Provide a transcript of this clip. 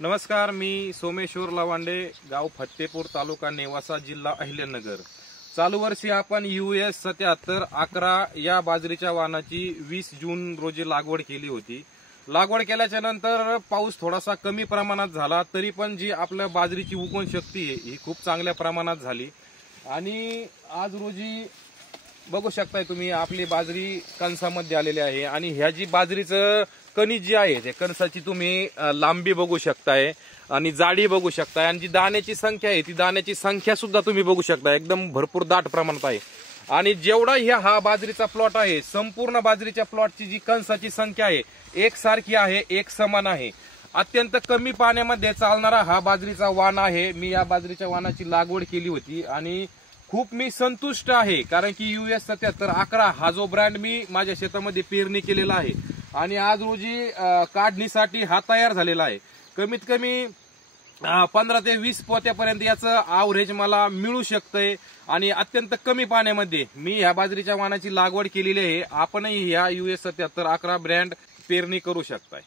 नमस्कार, मी सोमेश्वर लवांडे, गाव फत्तेपूर, तालुका नेवासा, जिल्हा अहिल्यानगर। चालू वर्षी आपण US 7711 या बाजरीच्या वाणाची 20 जून रोजी लागवड केली होती। लागवड केल्याच्या नंतर पाऊस थोडासा कमी प्रमाणात झाला, तरी पण जी आपल्या बाजरीची उगवण शक्ती आहे ही खूप चांगल्या प्रमाणात झाली। आणि आज रोजी बघू शकताय तुम्ही, आपली बाजरी कणसामध्ये आलेली आहे आणि ह्या जी बाजरीचं कणीस जी आहे त्या कणसाची तुम्ही लांबी बघू शकताय आणि जाडी बघू शकताय आणि जी दाण्याची संख्या आहे ती दाण्याची संख्या सुद्धा तुम्ही बघू शकताय, एकदम भरपूर दाट प्रमाणात आहे। आणि जेवढा हा बाजरीचा प्लॉट आहे, संपूर्ण बाजरीच्या प्लॉटची जी कणसाची संख्या आहे एकसारखी आहे, एक समान आहे। अत्यंत कमी पाण्यामध्ये चालणारा हा बाजरीचा वाण आहे। मी या बाजरीच्या वाणाची लागवड केली होती आणि खूप मी संतुष्ट आहे, कारण की US 7711 हा जो ब्रँड मी माझ्या शेतामध्ये पेरणी केलेला आहे आणि आज रोजी काढणीसाठी हा तयार झालेला आहे। कमीत कमी 15 ते 20 पोत्यापर्यंत याचं ॲव्हरेज मला मिळू शकतंय आणि अत्यंत कमी पाण्यामध्ये मी ह्या बाजरीच्या वाणाची लागवड केलेली आहे। आपणही ह्या US 7711 ब्रँड पेरणी करू शकताय।